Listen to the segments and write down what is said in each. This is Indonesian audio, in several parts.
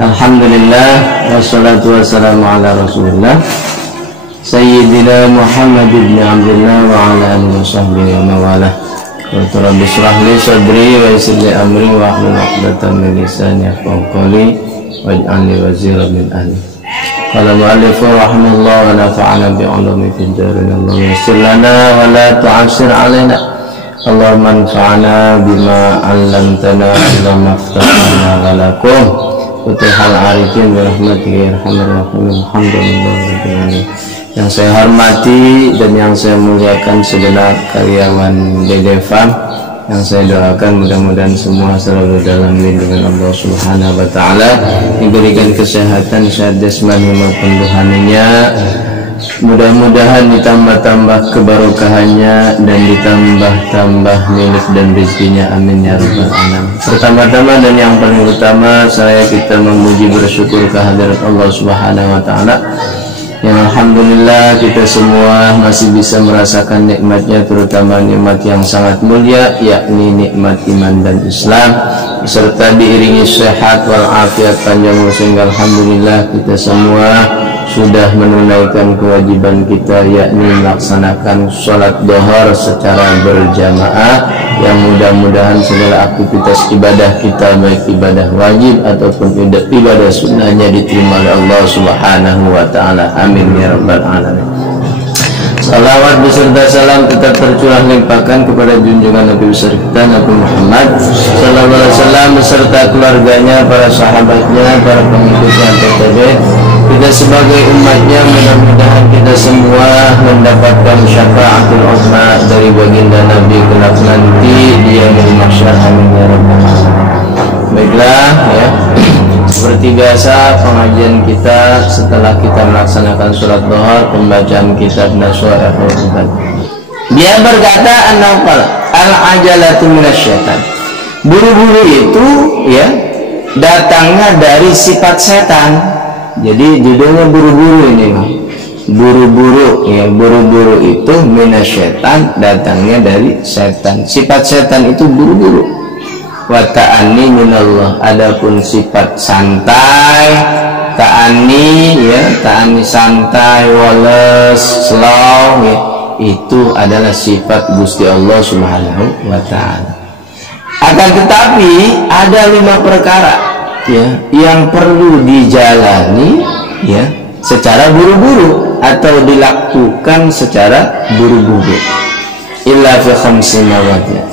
Alhamdulillah wassalatu wassalamu ala rasulillah Sayyidina Muhammad ibn Abdullah wa ala alihi wa sahbihi wa mawalah. Qultu rabbi shrah li sadri wa yassir li amri wa hlul 'uqdatam min lisani yafqahu qawli waj'al li waziran min ahli. Qala mu'allif rahimahullah wa nafa'ana bi 'ulumi fid darin. Allahumma yassir lana wa la tu'assir 'alaina. Allahumma anfa'na bima 'allamtana wa aftahna wa lakum. Utihal arifin birahmatihi arhamar rahimin. Alhamdulillah. Yang saya hormati dan yang saya muliakan segenap karyawan Dede Farm, yang saya doakan mudah-mudahan semua selalu dalam lindungan Allah Subhanahu wa taala, diberikan kesehatan sehat jasmani maupun rohaninya. Mudah-mudahan ditambah-tambah kebarokahannya dan ditambah-tambah milik dan rezekinya, amin ya rabbal alamin. Pertama-tama dan yang paling utama, kita memuji bersyukur kehadirat Allah Subhanahu wa taala yang alhamdulillah kita semua masih bisa merasakan nikmatnya, terutama nikmat yang sangat mulia, yakni nikmat iman dan Islam, serta diiringi sehat walafiat panjang sehingga alhamdulillah kita semua sudah menunaikan kewajiban kita, yakni melaksanakan sholat duhur secara berjamaah, yang mudah-mudahan segala aktivitas ibadah kita, baik ibadah wajib ataupun ibadah sunnahnya, diterima oleh Allah Subhanahu wa taala, amin ya rabbal alamin. Salawat beserta salam tetap tercurah limpahkan kepada junjungan Nabi besar kita Nabi Muhammad sallallahu alaihi wasallam beserta keluarganya, para sahabatnya, para pengikutnya TTB. Kita sebagai umatnya, mudah-mudahan kita semua mendapatkan syafaatul uzma dari baginda Nabi kelak nanti di yaumul mahsyar, amin ya rabbal alamin. Baiklah ya, seperti biasa pengajian kita setelah kita melaksanakan sholat duhur, pembacaan kitab Nasha'irul Ibad. Dia berkata, al-ajalatu minasyaitan. Buru-buru itu ya datangnya dari sifat setan. Jadi judulnya buru-buru ini, buru-buru ya, buru-buru itu minasyaitan, datangnya dari setan. Sifat setan itu buru-buru. Wa ta'ani minallah, adapun sifat santai, ta'ani ya, ta'ani santai, wales, slow ya, itu adalah sifat Gusti Allah Subhanahu wa taala. Akan tetapi ada 5 perkara ya yang perlu dijalani ya secara buru-buru atau dilakukan secara buru-buru. Illa fi khamsina wajah.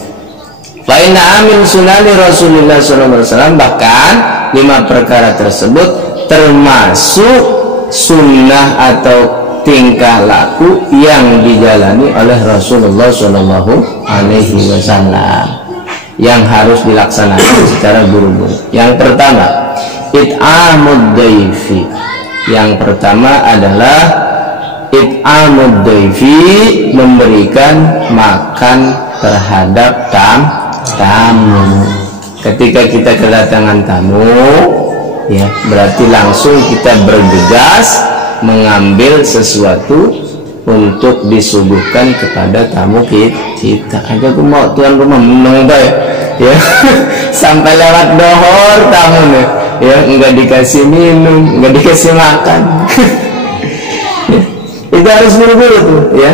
Lainnya amin sunani Rasulullah SAW, bahkan 5 perkara tersebut termasuk sunnah atau tingkah laku yang dijalani oleh Rasulullah SAW yang harus dilaksanakan secara buru-buru. Yang pertama, it'amud daifi. Yang pertama adalah it'amud daifi, memberikan makan terhadap tamu. Ketika kita kedatangan tamu ya, berarti langsung kita bergegas mengambil sesuatu untuk disuguhkan kepada tamu kita. Aja aku mau tuan rumah menung ya sampai lewat dohor tamu nih ya, enggak dikasih minum, enggak dikasih makan. Ya, itu harus buru-buru tuh ya.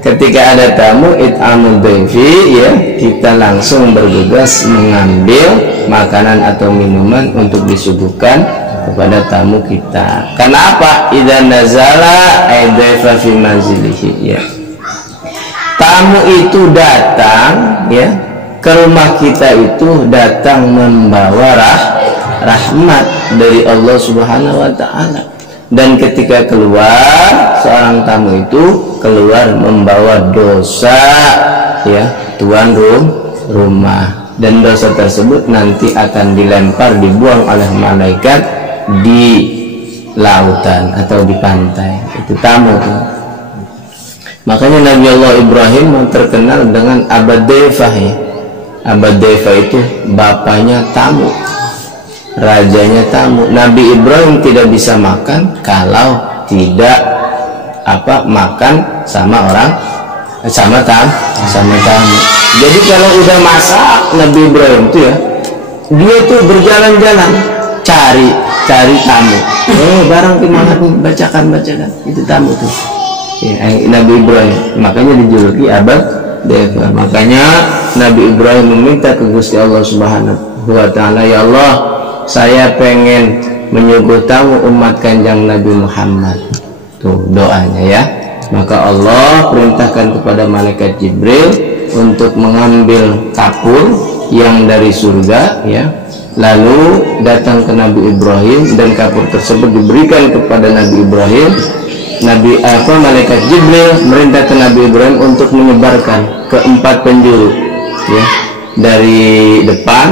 Ketika ada tamu, it'amud daifi ya, kita langsung bergegas mengambil makanan atau minuman untuk disuguhkan kepada tamu kita. Kenapa? Idza nazala aidafa fi manzilihi ya. Tamu itu datang ya ke rumah kita, itu datang membawa rahmat dari Allah Subhanahu wa taala. Dan ketika keluar, seorang tamu itu keluar membawa dosa ya tuan rumah, dan dosa tersebut nanti akan dilempar, dibuang oleh malaikat di lautan atau di pantai. Itu tamu tuh. Makanya Nabi Allah Ibrahim terkenal dengan Abad Daifah ya. Abad Daifah itu bapaknya tamu, rajanya tamu. Nabi Ibrahim tidak bisa makan kalau tidak makan sama sama tamu. Jadi kalau udah masak Nabi Ibrahim itu ya, dia tuh berjalan-jalan cari tamu. Barang dimakan, bacakan itu tamu tuh ya, Nabi Ibrahim. Makanya dijuluki abad deva. Makanya Nabi Ibrahim meminta ke Gusti Allah Subhanahu wa Ta'ala, ya Allah, saya pengen menyuguh tamu umat Kanjeng Nabi Muhammad. Tuh doanya ya. Maka Allah perintahkan kepada malaikat Jibril untuk mengambil kapur yang dari surga ya, lalu datang ke Nabi Ibrahim, dan kapur tersebut diberikan kepada Nabi Ibrahim. Malaikat Jibril merintah ke Nabi Ibrahim untuk menyebarkan ke 4 penjuru ya, dari depan,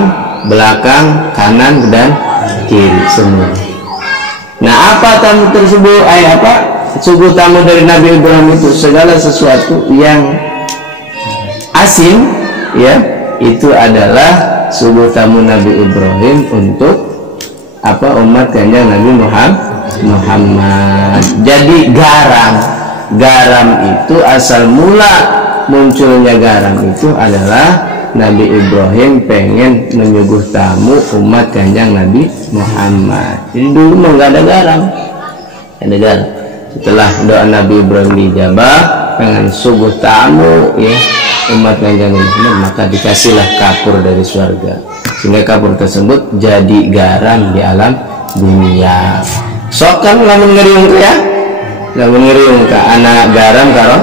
belakang, kanan dan kiri semua. Nah, apa tamu tersebut? Suguh tamu dari Nabi Ibrahim itu segala sesuatu yang asin ya, itu adalah suguh tamu Nabi Ibrahim untuk umat Kanjeng Nabi Muhammad. Jadi garam itu asal mula munculnya garam itu adalah Nabi Ibrahim pengen menyuguh tamu umat Kanjeng Nabi Muhammad. Jadi dulu mah nggak ada garam. Setelah doa Nabi Ibrahim dijabah, pengen suguh tamu ya umat Kanjeng Nabi Muhammad, maka dikasihlah kapur dari surga, sehingga kapur tersebut jadi garam di alam dunia. Sokan lamun ngeriung ya, lamun ngeriung ke anak garam karo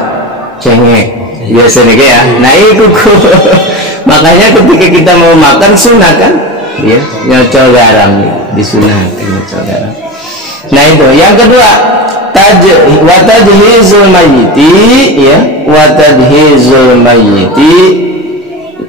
cengek biasanya ya. Nah itu makanya ketika kita mau makan sunah kan ya, nyocol garam disunahkan nyocol garam. Nah itu yang kedua, watadhizul mayyiti ya, watadhizul mayyiti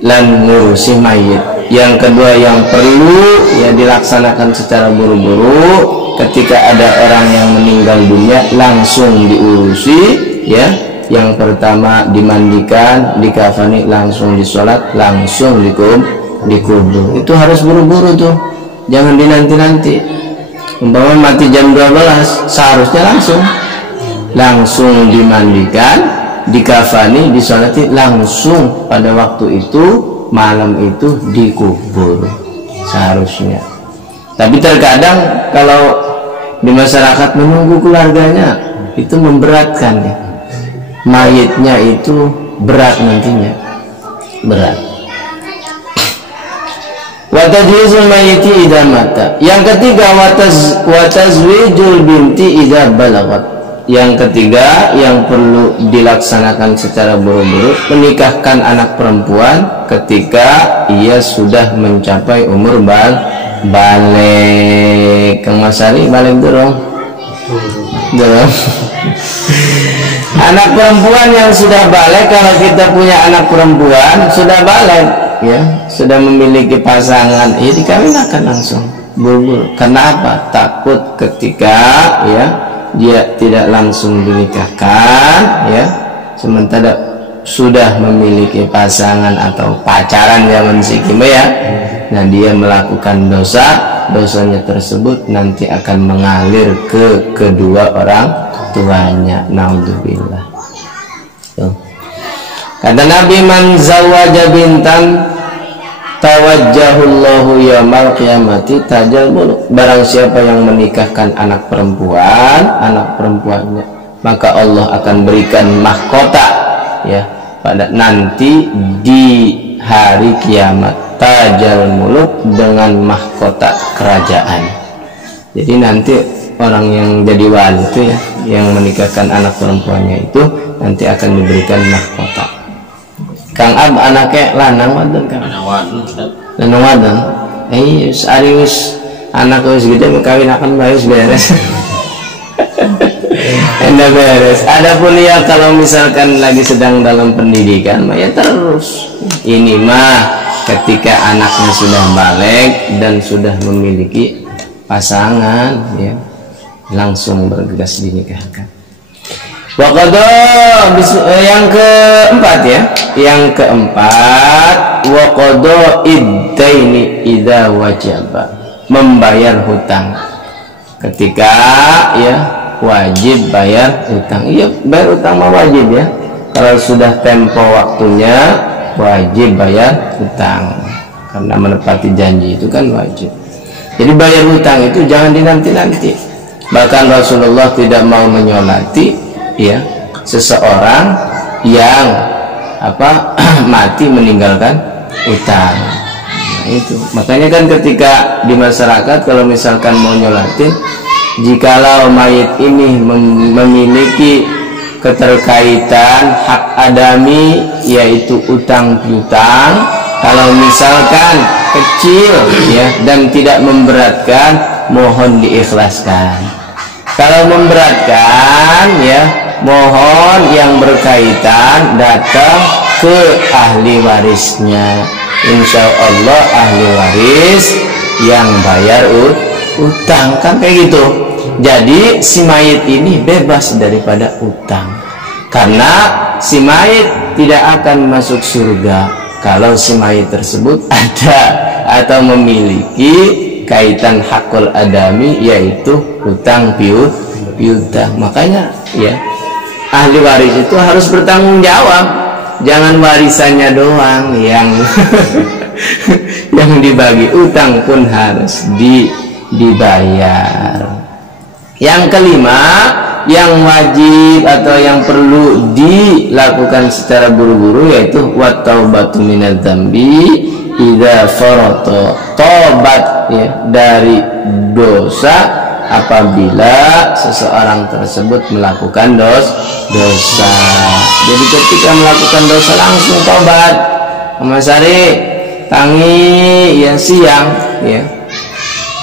lan ngurusi mayit. Yang kedua yang perlu ya dilaksanakan secara buru-buru ketika ada orang yang meninggal dunia, langsung diurusi ya. Yang pertama dimandikan, dikafani, langsung disolat, langsung dikubur. Itu harus buru-buru tuh, jangan dinanti-nanti. Umpama mati jam 12, seharusnya langsung dimandikan, dikafani, disolati, langsung pada waktu itu, malam itu dikubur seharusnya. Tapi terkadang kalau di masyarakat menunggu keluarganya, itu memberatkan ya. Mayitnya itu berat nantinya, berat. Watadhizul mayyiti idza mata. Yang ketiga watazwijul binti idza balagat. Yang ketiga yang perlu dilaksanakan secara buru-buru, menikahkan anak perempuan ketika ia sudah mencapai umur balik. Kang Masari balik dorong. Anak perempuan yang sudah balik, kalau kita punya anak perempuan sudah balik ya, sudah memiliki pasangan, ya dikawinkan langsung buru-buru. Karena apa? Takut ketika ya dia tidak langsung dinikahkan ya, sementara sudah memiliki pasangan atau pacaran zaman sekian ya, nah dia melakukan dosanya tersebut nanti akan mengalir ke kedua orang tuanya. Naudzubillah. Kata Nabi, man zawaja bintan tawajjahullahu yaumil qiyamati tajal muluk. Barang siapa yang menikahkan anak perempuannya, maka Allah akan berikan mahkota ya pada nanti di hari kiamat, tajal muluk, dengan mahkota kerajaan. Jadi nanti orang yang jadi wali itu ya, yang menikahkan anak perempuannya itu nanti akan diberikan mahkota. Kang Ab anaknya lanang wadon kan? Lanang wadon. Ari wis anak wis gede kawin akan wis beres. Enda beres. Adapun ya kalau misalkan lagi sedang dalam pendidikan, ya terus. Ini mah ketika anaknya sudah balik dan sudah memiliki pasangan ya, langsung bergegas dinikahkan. Yang keempat ya, yang keempat waqada iddaini idza wajaba, membayar hutang ketika ya wajib bayar hutang. Iya, bayar hutang mah wajib ya. kalau sudah tempo waktunya wajib bayar hutang, karena menepati janji itu kan wajib. Jadi bayar hutang itu jangan dinanti-nanti. Bahkan Rasulullah tidak mau menyolati ya seseorang yang mati meninggalkan hutang. Nah, itu makanya kan ketika di masyarakat kalau misalkan mau nyolatin, jikalau mayit ini memiliki keterkaitan hak adami yaitu utang piutang, kalau misalkan kecil ya dan tidak memberatkan, mohon diikhlaskan. Kalau memberatkan ya, mohon yang berkaitan datang ke ahli warisnya. Insya Allah ahli waris yang bayar utang, kan kayak gitu. Jadi si mayit ini bebas daripada utang, karena si mayit tidak akan masuk surga kalau si mayit tersebut ada atau memiliki kaitan hakul adami yaitu hutang piutang. Makanya ya ahli waris itu harus bertanggung jawab, jangan warisannya doang yang yang dibagi, utang pun harus dibayar. Yang kelima, yang wajib atau yang perlu dilakukan secara buru-buru yaitu wat-taubatu minadz-dzambi idza farata, tobat ya dari dosa apabila seseorang tersebut melakukan dosa. Jadi ketika melakukan dosa langsung tobat. Mas Ari tangi ya siang ya,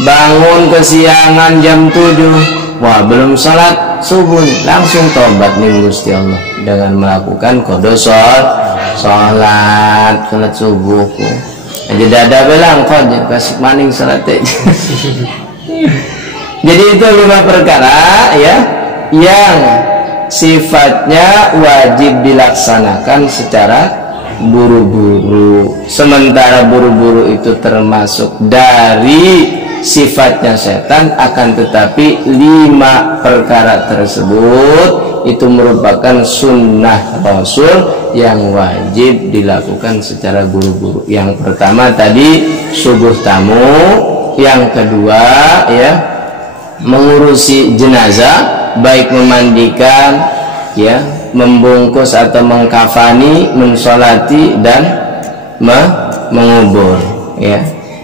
bangun kesiangan jam 7, wah belum sholat subuh nih, langsung tobat nih Gusti Allah dengan melakukan qada sholat subuhku aja dada belang kok kasih maning sholat aja. Jadi itu 5 perkara ya yang sifatnya wajib dilaksanakan secara buru-buru. Sementara buru-buru itu termasuk dari sifatnya setan, akan tetapi 5 perkara tersebut itu merupakan sunnah Rasul yang wajib dilakukan secara buru-buru. Yang pertama tadi subuh tamu, yang kedua ya mengurusi jenazah, baik memandikan ya, membungkus atau mengkafani, mensolati dan mengubur ya.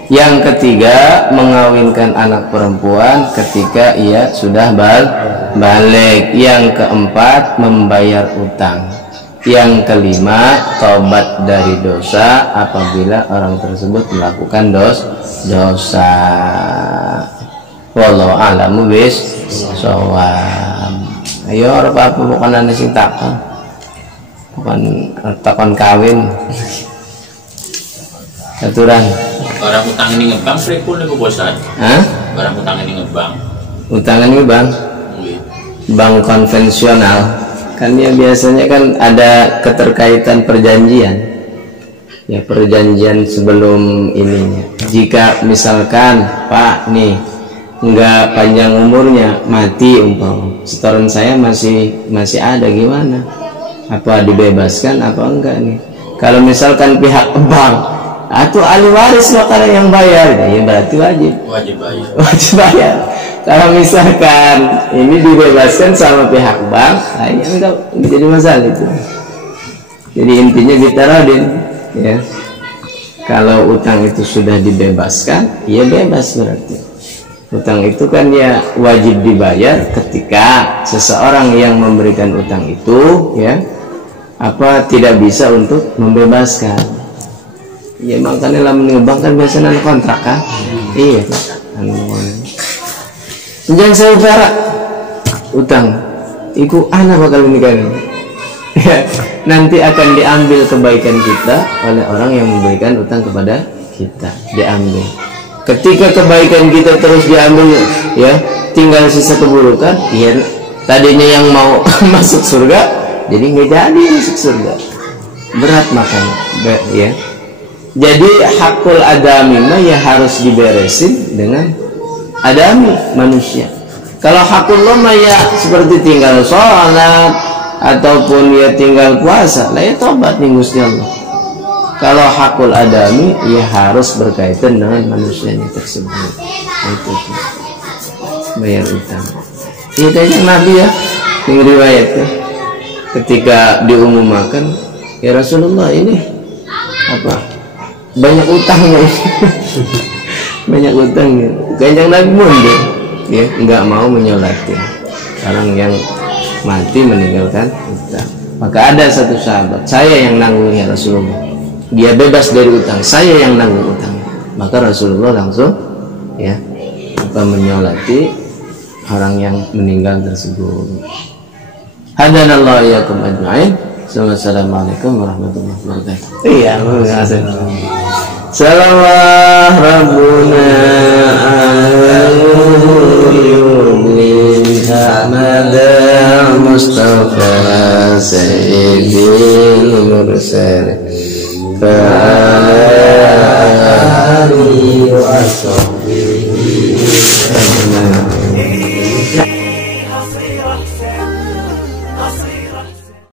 Yang ketiga mengawinkan anak perempuan ketika ia sudah balik. Yang keempat membayar utang. Yang kelima tobat dari dosa apabila orang tersebut melakukan dosa. Wallahu a'lamu bishawab. Ayo apa bukan anda sing takon, bukan takon kawin aturan. Barang utang ini ngebang free-pun nih bosan. Hah? Barang utang ini ngebang. Utang ini bang? Bank konvensional. Kan ya biasanya kan ada keterkaitan perjanjian. Ya perjanjian sebelum ininya. Jika misalkan Pak nih nggak panjang umurnya, mati umpama, setoran saya masih ada, gimana? Apa dibebaskan apa enggak nih? Kalau misalkan pihak bank atau ahli waris makanan yang bayar, ya berarti wajib bayar. Kalau misalkan ini dibebaskan sama pihak bank, nah ya enggak jadi masalah itu. Jadi intinya kita Radin ya, kalau utang itu sudah dibebaskan, ya bebas berarti. Utang itu kan ya wajib dibayar ketika seseorang yang memberikan utang itu ya tidak bisa untuk membebaskan. Ya makanya lah mengebang kan biasanya kontrak kan. Iya jangan saya perak utang iku anak bakal menikah ya, nanti akan diambil kebaikan kita oleh orang yang memberikan utang kepada kita, diambil. Ketika kebaikan kita terus diambil ya, tinggal sisa keburukan, ya tadinya yang mau masuk surga jadi nggak jadi masuk surga, berat makanya ya. Jadi hakul adami mah ya harus diberesin dengan adami manusia. Kalau hakul mah ya seperti tinggal sholat ataupun dia tinggal puasa, lah ya tobat nih Gusti Allah. Kalau hakul adami, ya harus berkaitan dengan manusianya tersebut. Itu tuh, bayar utang. Ini kayaknya Nabi ya, yang riwayatnya, ketika diumumkan, ya Rasulullah ini apa? Banyak utangnya, banyak utangnya. Kayaknya Nabi mundur, ya nggak mau menyolati orang yang mati meninggalkan utang. Maka ada satu sahabat, saya yang nanggung ya Rasulullah. Dia bebas dari utang, saya yang nanggung utang. Maka Rasulullah langsung ya menyolati orang yang meninggal tersebut. Hadanallahu iyyakum ajma'in. Assalamualaikum warahmatullahi wabarakatuh. Iya, makasih. Salawat Rabbuna al-Yubli Ahmad Mustafa Sayyidil Mursalin Fa'ali wa sahbihi